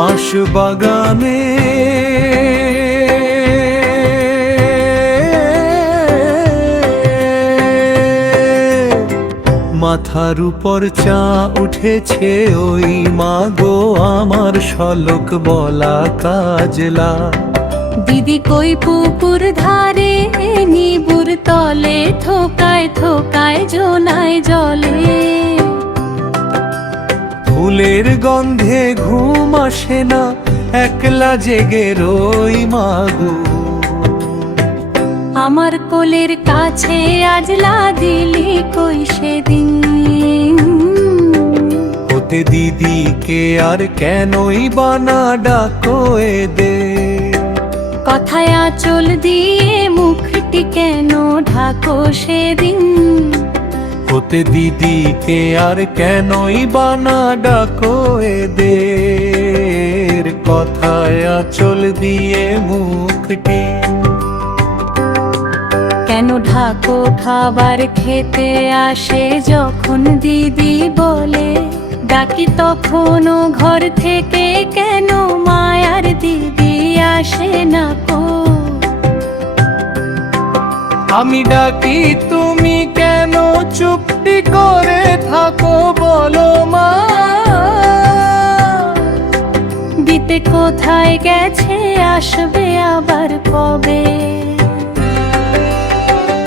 বাঁশ বাগানে মাথার উপর চা উঠেছে, ওই মাগো আমার শলক বলা কাজলা। দিদি কই পুকুর ধারে, নিবুর তলে থোকায় থোকায় জোনায় জলে। ফুলের গন্ধে ঘুম আসে না, একলা জেগে রই মাগো। আমার কোলের কাছে আজলা দিলি কই সেদিন। হতে দিদিকে আর কেনই বানা ডাকো এদের। কথায় আঁচল দিয়ে মুখটি কেন ঢাকো সেদিন। হতে দিদিকে আর কেনই বানা ডাকো এদের। কথায় আঁচল দিয়ে মুখটি কেন ঢাকো খাবার খেতে আসে যখন দিদি বলে। ডাকি তখনও ঘর থেকে কেন মায়ার দিদি আসে না কো। আমি ডাকি তুমি কেন চুপটি করে থাকো বলো মা। দিতে কোথায় গেছে, আসবে আবার কবে।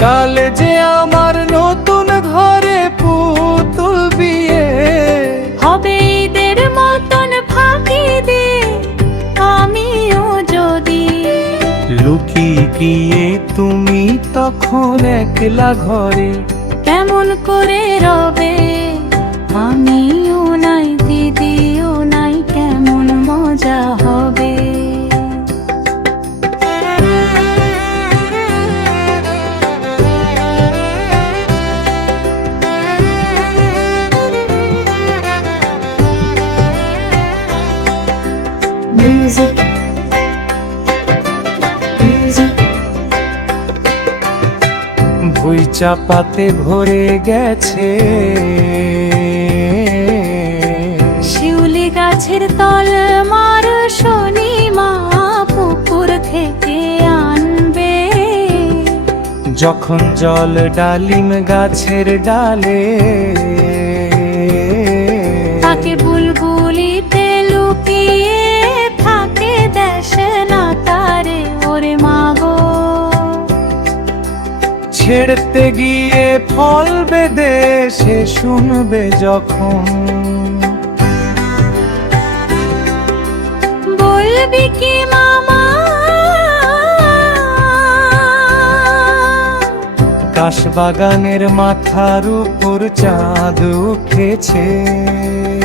কাল যে আমার নতুন ঘরে পুতুল বিয়ে হবে ঈদের মতন ফাঁকি দে আমিও যদি। লুকিয়ে গিয়ে তুমি তখন একলা ঘরে কেমন করে রবে। আমিও নাই দিদিও নাই, কেমন মজা হবে। Music, music. ভুই চাপাতে ভরে গেছে, শিউলি গাছের তল মার শনি মা পুকুর থেকে আনবে। যখন জল ডালিম গাছের ডালে তাকে বুলবুলিতে লুকিয়ে থাকে দেশে না তারে ওরে মাগো। ছেড়তে গিয়ে ফল বেঁধে সে শুনবে যখন। বলবি কি মামা কাশবাগানের মাথার উপর চাঁদ উঠেছে।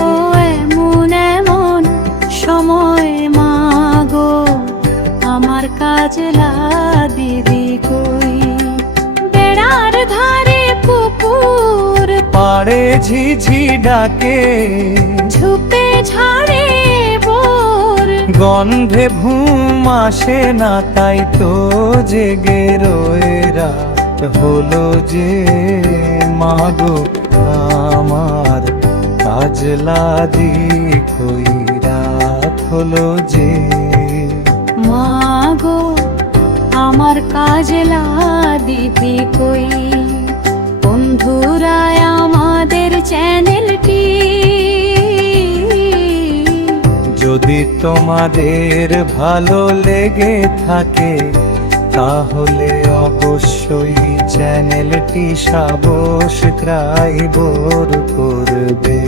ও এমন এমন সময় মাগো, আমার কাজলা দিদি কই। বেড়ার ধারে পুকুর পাড়ে ঝিঝি ডাকে, ঝুপে ঝাড়ে বোর। গন্ধে ঘুম আসে না, তাই তো জেগে রয়ে রাত হলো যে মাগো আমার কাজলা দি কই। রাত হলো যে মাগো আমার কাজলা দিদি কই। বন্ধুরা আমাদের চ্যানেলটি যদি তোমাদের ভালো লেগে থাকে, তাহলে অবশ্যই চ্যানেলটি সাবস্ক্রাইব করবে।